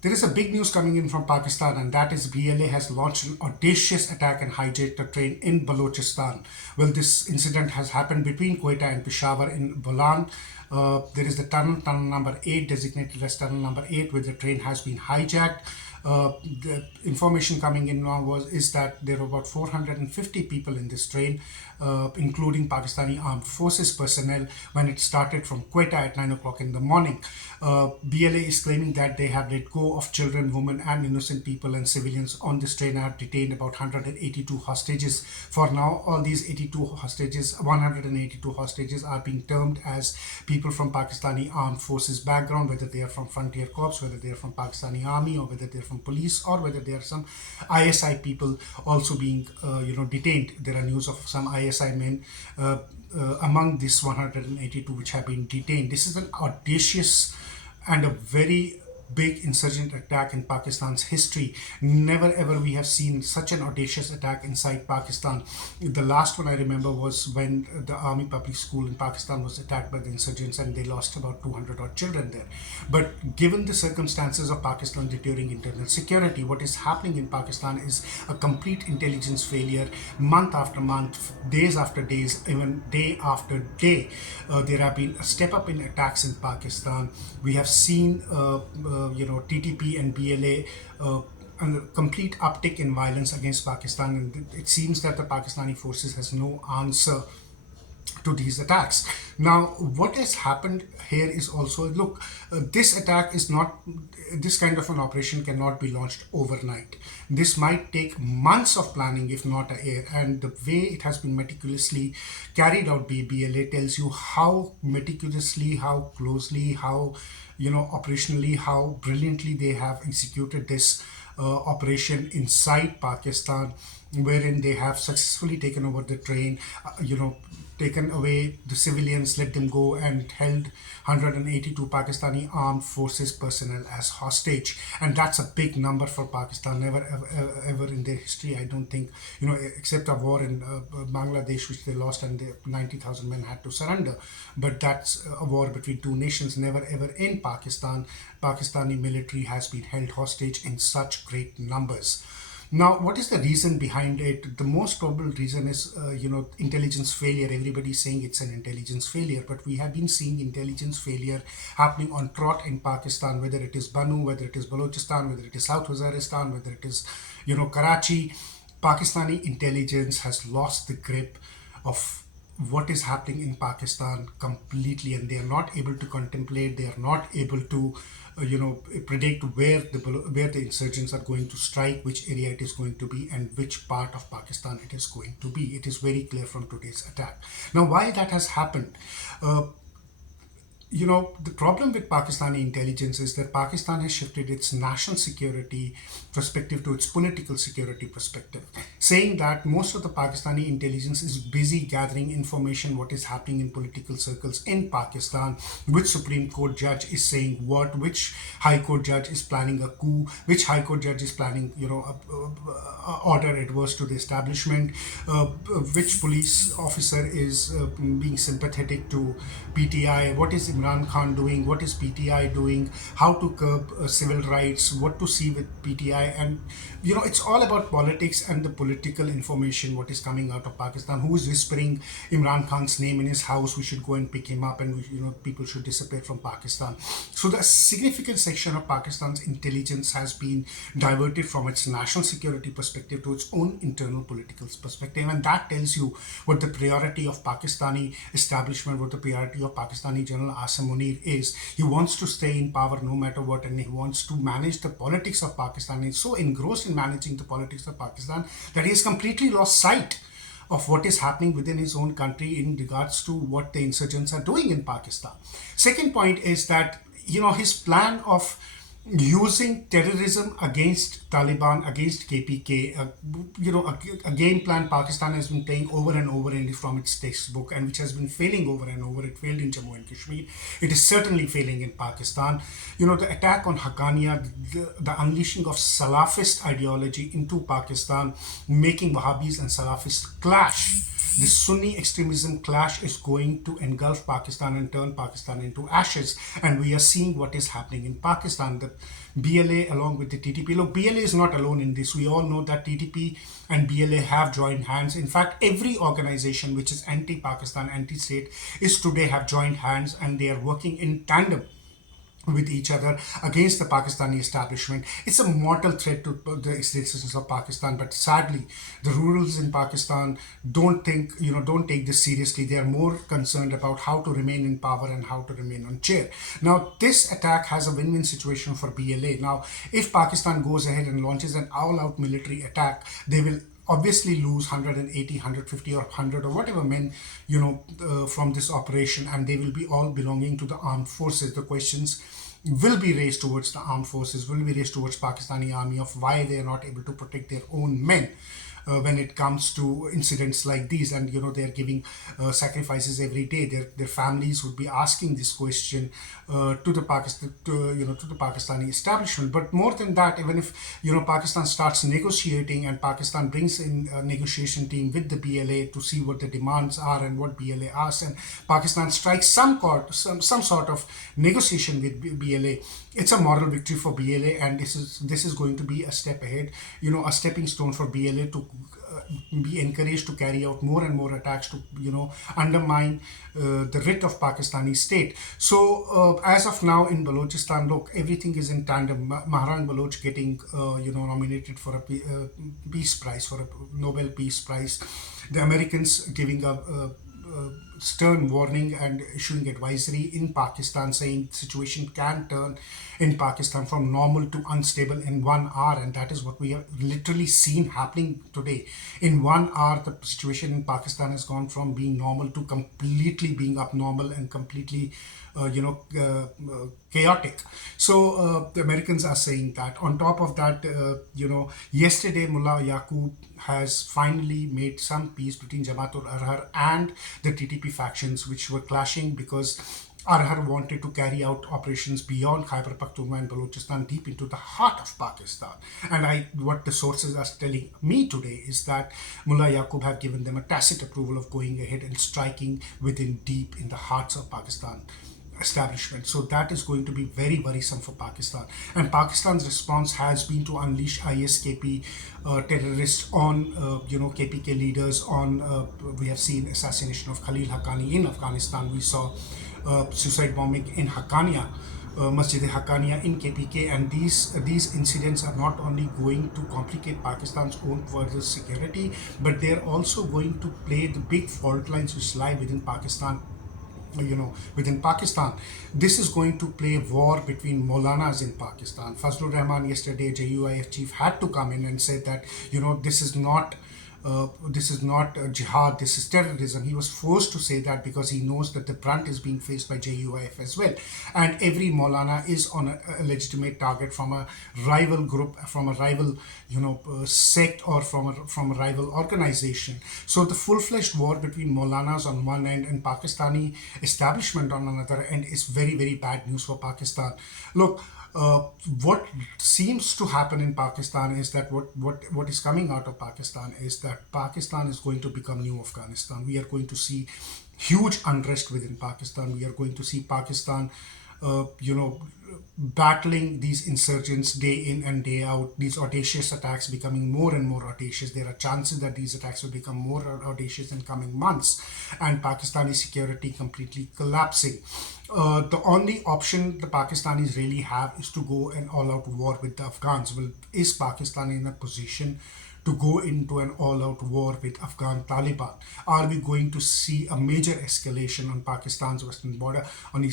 There is a big news coming in from Pakistan, and that is BLA has launched an audacious attack and hijacked a train in Balochistan. Well, this incident has happened between Quetta and Peshawar in Bolan. There is the tunnel number 8, designated as tunnel number 8, where the train has been hijacked. The information coming in now is that there were about 450 people in this train, including Pakistani Armed Forces personnel, when it started from Quetta at 9 o'clock in the morning. BLA is claiming that they have let go of children, women, and innocent people and civilians on this train, and have detained about 182 hostages. For now, all these 182 hostages are being termed as people from Pakistani Armed Forces background, whether they are from Frontier Corps, whether they are from Pakistani Army, or whether they are from police, or whether there are some ISI people also being detained. There are news of some ISI men among these 182 which have been detained. This is an audacious and a very big insurgent attack in Pakistan's history. Never ever we have seen such an audacious attack inside Pakistan. The last one I remember was when the army public school in Pakistan was attacked by the insurgents, and they lost about 200 odd children there. But given the circumstances of Pakistan deteriorating internal security, what is happening in Pakistan is a complete intelligence failure. Month after month, days after days, even day after day, there have been a step up in attacks in Pakistan. We have seen TTP and BLA and a complete uptick in violence against Pakistan, and it seems that the Pakistani forces has no answer to these attacks. Now, what has happened here is also, look, this attack is not, this kind of an operation cannot be launched overnight. This might take months of planning, if not a year, and the way it has been meticulously carried out by BLA tells you how meticulously, how closely, how operationally, how brilliantly they have executed this operation inside Pakistan, wherein they have successfully taken over the train, taken away the civilians, let them go, and held 182 Pakistani armed forces personnel as hostage. And that's a big number for Pakistan. Never ever in their history, I don't think, except a war in Bangladesh, which they lost, and 90,000 men had to surrender. But that's a war between two nations. Never ever in Pakistan, Pakistani military has been held hostage in such great numbers. Now, what is the reason behind it? The most probable reason is, intelligence failure. Everybody's saying it's an intelligence failure, but we have been seeing intelligence failure happening on trot in Pakistan, whether it is Banu, whether it is Balochistan, whether it is South Waziristan, whether it is, Karachi. Pakistani intelligence has lost the grip of what is happening in Pakistan completely, and they are not able to contemplate, they are not able to predict where the insurgents are going to strike, which area it is going to be, and which part of Pakistan it is going to be. It is very clear from today's attack. Now, why that has happened? The problem with Pakistani intelligence is that Pakistan has shifted its national security perspective to its political security perspective, saying that most of the Pakistani intelligence is busy gathering information what is happening in political circles in Pakistan, which Supreme Court judge is saying what, which High Court judge is planning a coup, which High Court judge is planning, order adverse to the establishment, which police officer is being sympathetic to PTI, what is Imran Khan doing, what is PTI doing, how to curb civil rights, what to see with PTI, and it's all about politics and the political information what is coming out of Pakistan. Who is whispering Imran Khan's name in his house? We should go and pick him up, and people should disappear from Pakistan. So the significant section of Pakistan's intelligence has been diverted from its national security perspective to its own internal political perspective, and that tells you what the priority of Pakistani establishment, what the priority of Pakistani General Asim Munir is. He wants to stay in power no matter what, and he wants to manage the politics of Pakistan. He's so engrossed in managing the politics of Pakistan that he has completely lost sight of what is happening within his own country in regards to what the insurgents are doing in Pakistan. Second point is that, his plan of using terrorism against Taliban, against KPK, a game plan Pakistan has been playing over and over in from its textbook, and which has been failing over and over. It failed in Jammu and Kashmir. It is certainly failing in Pakistan. The attack on Haqqaniya, the unleashing of Salafist ideology into Pakistan, making Wahhabis and Salafists clash. This Sunni extremism clash is going to engulf Pakistan and turn Pakistan into ashes. And we are seeing what is happening in Pakistan. The BLA along with the TTP. Look, BLA is not alone in this. We all know that TTP and BLA have joined hands. In fact, every organization which is anti-Pakistan, anti-state is today have joined hands, and they are working in tandem with each other against the Pakistani establishment. It's a mortal threat to the citizens of Pakistan, but sadly, the rurals in Pakistan don't take this seriously. They are more concerned about how to remain in power and how to remain on chair. Now, this attack has a win-win situation for BLA. Now, if Pakistan goes ahead and launches an all-out military attack, they will obviously lose 180, 150 or 100 or whatever men, from this operation, and they will be all belonging to the armed forces. The questions will be raised towards the armed forces, will be raised towards Pakistani army of why they are not able to protect their own men. When it comes to incidents like these, and they are giving sacrifices every day. Their families would be asking this question to the Pakistani establishment. But more than that, even if Pakistan starts negotiating and Pakistan brings in a negotiation team with the BLA to see what the demands are and what BLA asks, and Pakistan strikes some sort of negotiation with BLA, it's a moral victory for BLA, and this is going to be a step ahead, a stepping stone for BLA to be encouraged to carry out more and more attacks to undermine the writ of Pakistani state. So as of now in Balochistan, look, everything is in tandem. Maharang Baloch getting nominated for a peace prize, for a Nobel Peace Prize. The Americans giving a stern warning and issuing advisory in Pakistan, saying situation can turn in Pakistan from normal to unstable in 1 hour, and that is what we have literally seen happening today. In 1 hour, the situation in Pakistan has gone from being normal to completely being abnormal and completely chaotic. So the Americans are saying that. On top of that, yesterday Mullah Yaqub has finally made some peace between Jamaat-ul-Ahrar and the TTP factions, which were clashing because Ahrar wanted to carry out operations beyond Khyber Pakhtunkhwa and Balochistan, deep into the heart of Pakistan. And what the sources are telling me today is that Mullah Yaqub have given them a tacit approval of going ahead and striking within deep in the hearts of Pakistan establishment. So that is going to be very worrisome for Pakistan. And Pakistan's response has been to unleash ISKP terrorists on KPK leaders. We have seen assassination of Khalil Haqqani in Afghanistan. We saw suicide bombing in Haqqaniya, Masjid Haqqaniya in KPK, and these incidents are not only going to complicate Pakistan's own further security, but they're also going to play the big fault lines which lie within Pakistan. Within Pakistan, this is going to play war between Maulanas in Pakistan. Fazlur Rahman yesterday, JUIF chief, had to come in and said that this is not jihad, this is terrorism. He was forced to say that because he knows that the brunt is being faced by JUIF as well. And every Maulana is on a legitimate target from a rival group, from a rival sect, or from a rival organization. So the full-fledged war between Maulanas on one end and Pakistani establishment on another end is very, very bad news for Pakistan. Look, what seems to happen in Pakistan is that what is coming out of Pakistan is that Pakistan is going to become new Afghanistan. We are going to see huge unrest within Pakistan. We are going to see Pakistan battling these insurgents day in and day out, these audacious attacks becoming more and more audacious. There are chances that these attacks will become more audacious in coming months, and Pakistani security completely collapsing. The only option the Pakistanis really have is to go an all-out war with the Afghans. Well, is Pakistan in a position to go into an all-out war with Afghan Taliban? Are we going to see a major escalation on Pakistan's western border, on the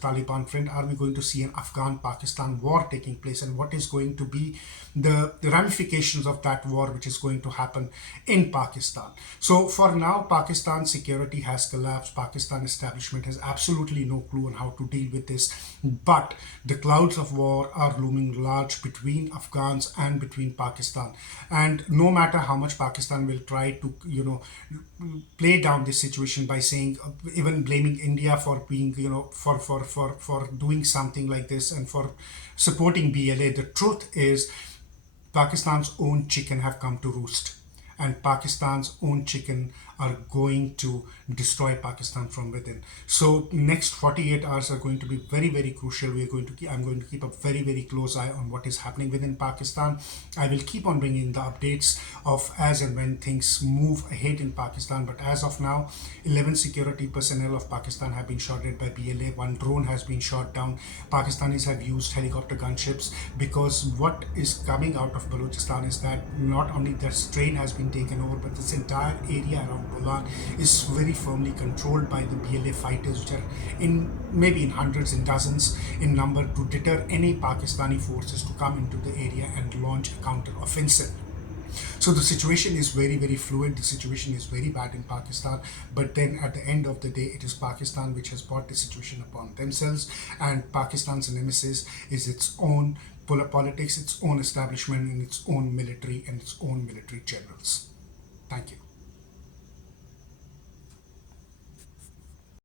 Taliban front? Are we going to see an Afghan-Pakistan war taking place? And what is going to be the ramifications of that war which is going to happen in Pakistan? So for now, Pakistan's security has collapsed. Pakistan establishment has absolutely no clue on how to deal with this. But the clouds of war are looming large between Afghans and between Pakistan. And no matter how much Pakistan will try to play down this situation by saying, even blaming India for being for doing something like this and for supporting BLA, the truth is Pakistan's own chicken have come to roost, and Pakistan's own chicken are going to destroy Pakistan from within. So next 48 hours are going to be very, very crucial. I'm going to keep a very, very close eye on what is happening within Pakistan. I will keep on bringing the updates of as and when things move ahead in Pakistan. But as of now, 11 security personnel of Pakistan have been shot dead by BLA. One drone has been shot down. Pakistanis have used helicopter gunships, because what is coming out of Balochistan is that not only the strain has been taken over, but this entire area around Bolan is very firmly controlled by the BLA fighters, which are maybe in hundreds and dozens in number, to deter any Pakistani forces to come into the area and launch a counter-offensive. So the situation is very, very fluid. The situation is very bad in Pakistan. But then at the end of the day, it is Pakistan which has brought the situation upon themselves. And Pakistan's nemesis is its own politics, its own establishment, and its own military and its own military generals. Thank you.